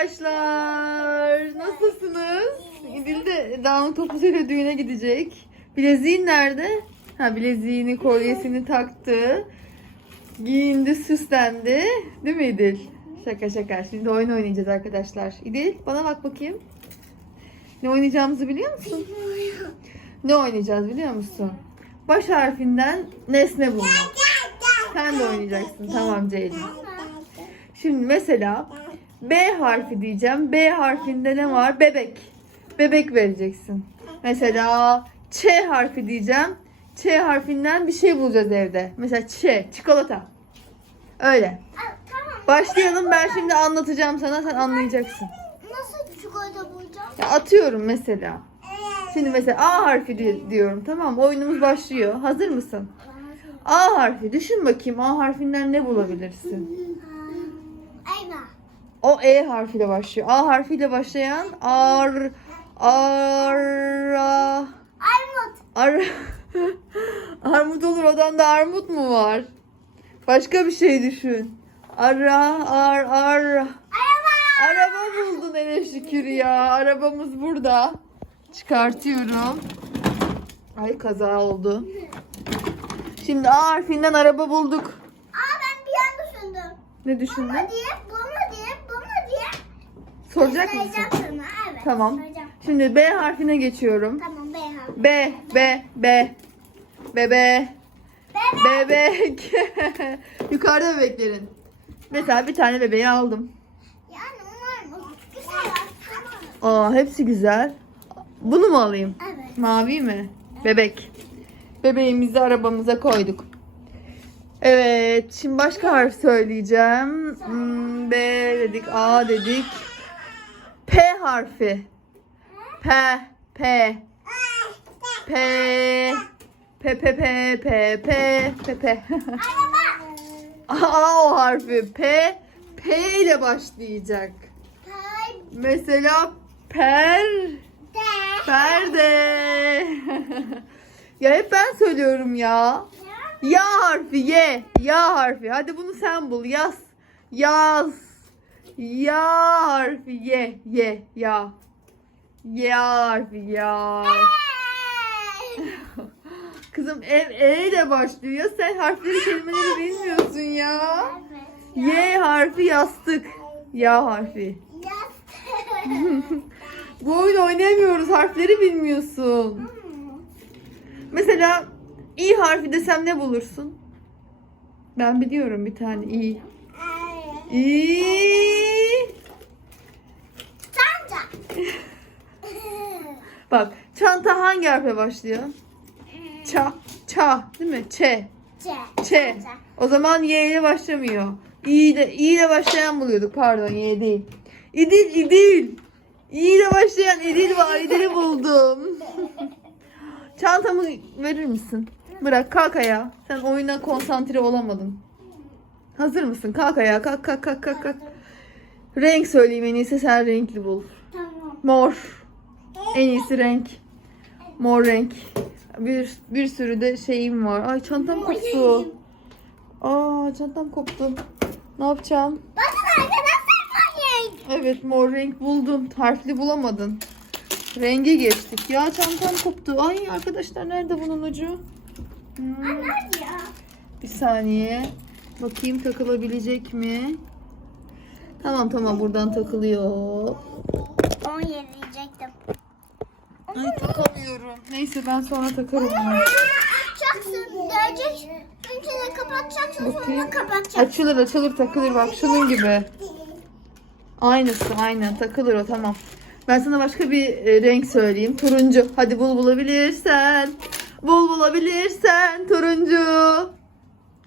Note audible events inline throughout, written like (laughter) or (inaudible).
arkadaşlar. Nasılsınız? İdil de dağınık topuzuyla düğüne gidecek. Bileziğin nerede? Ha bileziğini, kolyesini taktı. Giyindi, süslendi. Değil mi İdil? Şaka şaka. Şimdi oyun oynayacağız arkadaşlar. İdil bana bak bakayım. Ne oynayacağımızı biliyor musun? Ne oynayacağız biliyor musun? Baş harfinden nesne bulma. Sen de oynayacaksın. Tamam Ceylin. Şimdi mesela B harfi diyeceğim. B harfinde ne var? Bebek. Bebek vereceksin. Mesela Ç harfi diyeceğim. Ç harfinden bir şey bulacağız evde. Mesela Ç, çikolata. Öyle. Tamam. Başlayalım. Ben şimdi anlatacağım sana. Sen anlayacaksın. Nasıl çikolata bulacağım? Ya atıyorum mesela. Şimdi mesela A harfi di- diyorum. Tamam? Oyunumuz başlıyor. Hazır mısın? A harfi. Düşün bakayım. A harfinden ne bulabilirsin? O E harfiyle başlıyor. A harfiyle başlayan ar ara Armut. ar (laughs) armut olur. Odanda armut mu var? Başka bir şey düşün. Ara ar ar Araba. Araba buldun hele şükür ya. Arabamız burada. Çıkartıyorum. Ay kaza oldu. Şimdi A harfinden araba bulduk. Aa ben bir an düşündüm. Ne düşündün? Diye. Soracak mısın? Söyleyeceğim sana. Evet. Tamam. Söyleyeceğim. Şimdi B harfine geçiyorum. Tamam B harfi. B, B, B. Bebe, Bebe. bebek. (laughs) Yukarıda bebeklerin. Mesela bir tane bebeği aldım. Yani onlar mı? Güzel. Aa hepsi güzel. Bunu mu alayım? Evet. Mavi mi? Bebek. Bebeğimizi arabamıza koyduk. Evet, şimdi başka harf söyleyeceğim. Hmm, B dedik, A dedik. P harfi. P, P, P, P, P, P, P, P, P, P. (laughs) A o harfi. P, P ile başlayacak. Mesela per, De. Perde. (laughs) ya hep ben söylüyorum ya. Ya harfi ye. Ya harfi. Hadi bunu sen bul. Yaz. Yaz. Ya harfi ye. Ye. Ya. Ya harfi ya. (laughs) Kızım ev E ile başlıyor. Sen harfleri kelimeleri bilmiyorsun ya. Y harfi yastık. Ya harfi. (laughs) Bu oyunu oynayamıyoruz. Harfleri bilmiyorsun. Mesela İ harfi desem ne bulursun? Ben biliyorum bir tane İ. İ. Çanta. Bak çanta hangi harfe başlıyor? Ça. Ça değil mi? Ç. Ç. Ç. O zaman Y ile başlamıyor. İ ile, İ ile başlayan buluyorduk. Pardon Y değil. İdil, İdil. İ ile başlayan İdil var. İdil'i buldum. (laughs) Çantamı verir misin? Bırak kalk ayağa. Sen oyuna konsantre olamadın. Hazır mısın? Kalk ayağa. Kalk kalk kalk kalk. kalk. Renk söyleyeyim en iyisi sen renkli bul. Tamam. Mor. En iyisi renk. Mor renk. Bir, bir sürü de şeyim var. Ay çantam koptu. Aa çantam koptu. Ne yapacağım? Bakın arkadaşlar manyak. Evet mor renk buldum. Harfli bulamadın. Renge geçtik. Ya çantam koptu. Ay arkadaşlar nerede bunun ucu? Hmm, bir saniye. Bakayım takılabilecek mi? Tamam tamam buradan takılıyor. 17 diyecektim. Ay takamıyorum. Neyse ben sonra takarım bunu. Açacaksın, dövecek. Önce de kapatacaksın, Bakayım. sonra kapatacaksın. Açılır açılır takılır bak şunun gibi. Aynısı aynen takılır o tamam. Ben sana başka bir e, renk söyleyeyim. Turuncu. Hadi bul bulabilirsen. Bul bulabilirsen turuncu.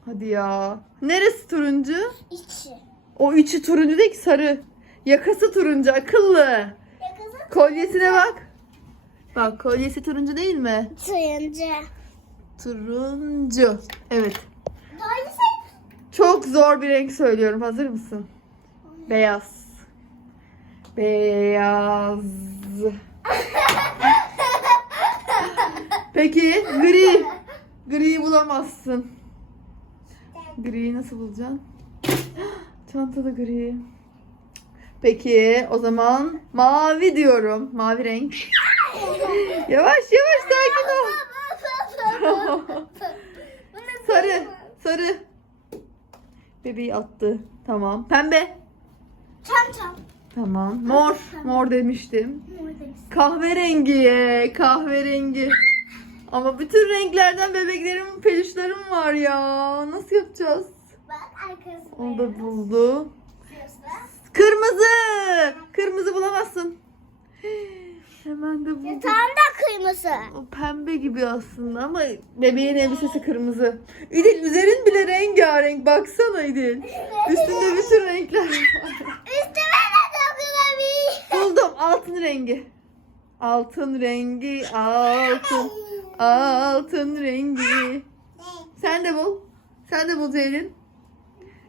Hadi ya. Neresi turuncu? İçi. O içi turuncu değil ki sarı. Yakası turuncu akıllı. Yakası Kolyesine bak. Bak kolyesi turuncu değil mi? turuncu. Turuncu. Evet. Doğru. Çok zor bir renk söylüyorum. Hazır mısın? Beyaz. Beyaz. Peki gri. Gri bulamazsın. Griyi nasıl bulacaksın? Çantada gri. Peki o zaman mavi diyorum. Mavi renk. Yavaş yavaş sakin ol. (laughs) Sarı. Sarı. Bebeği attı. Tamam. Pembe. Çam çam. Tamam. Mor. Mor demiştim. Kahverengi. Kahverengi. Ama bütün renklerden bebeklerim, peluşlarım var ya. Nasıl yapacağız? Bak arkası. Onu da buldu. Kırmızı. Kırmızı bulamazsın. Da kıyması. O pembe gibi aslında ama bebeğin elbisesi kırmızı. İdil üzerin bile rengarenk. Baksana İdil. Üstünde bütün renkler var. Üstüme de dokunabilir. Buldum altın rengi. Altın rengi, altın, altın rengi. Sen de bul. Sen de bul Ceylin.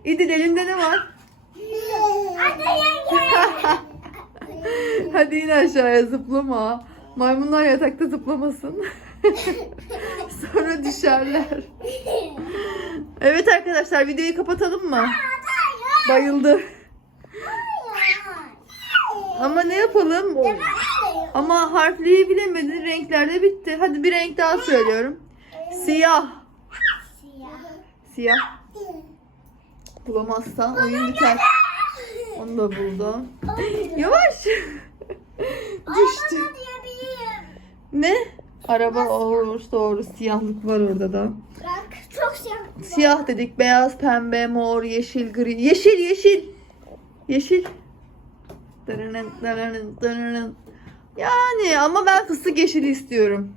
İdil elinde ne var? Anne yenge. (laughs) Hadi in aşağıya zıplama. Maymunlar yatakta zıplamasın. (laughs) Sonra düşerler. Evet arkadaşlar videoyu kapatalım mı? Bayıldı. Ama ne yapalım? Ama harfliyi bilemedi. Renkler de bitti. Hadi bir renk daha söylüyorum. Siyah. Siyah. Bulamazsan oyun biter. Onu da buldum. Yavaş. Düştü. Ne? Araba olur doğru. Siyahlık var orada da. Bak çok siyah. Siyah dedik. Beyaz, pembe, mor, yeşil, gri. Yeşil, yeşil. Yeşil. Dırırın, dırırın, dırırın. Yani ama ben fıstık yeşili istiyorum.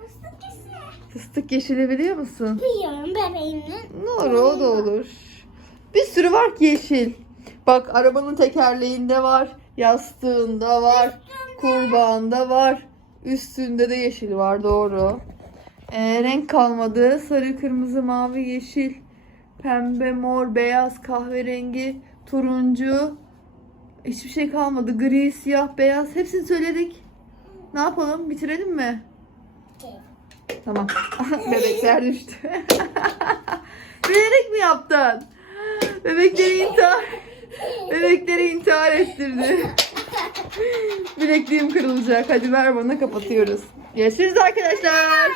Fıstık kesi. Fıstık yeşili biliyor musun? Biliyorum bebeğimin. Doğru o da olur. Bir sürü var ki yeşil. Bak arabanın tekerleğinde var. Yastığında var. Kurbağanda var. Üstünde de yeşil var doğru. Ee, renk kalmadı. Sarı, kırmızı, mavi, yeşil, pembe, mor, beyaz, kahverengi, turuncu. Hiçbir şey kalmadı. Gri, siyah, beyaz. Hepsini söyledik. Ne yapalım? Bitirelim mi? Tamam. (laughs) Bebekler düştü. (laughs) Bilerek mi yaptın? Bebekleri intihar. (laughs) Bebekleri intihar ettirdi. Bilekliğim kırılacak. Hadi ver bana kapatıyoruz. Görüşürüz arkadaşlar.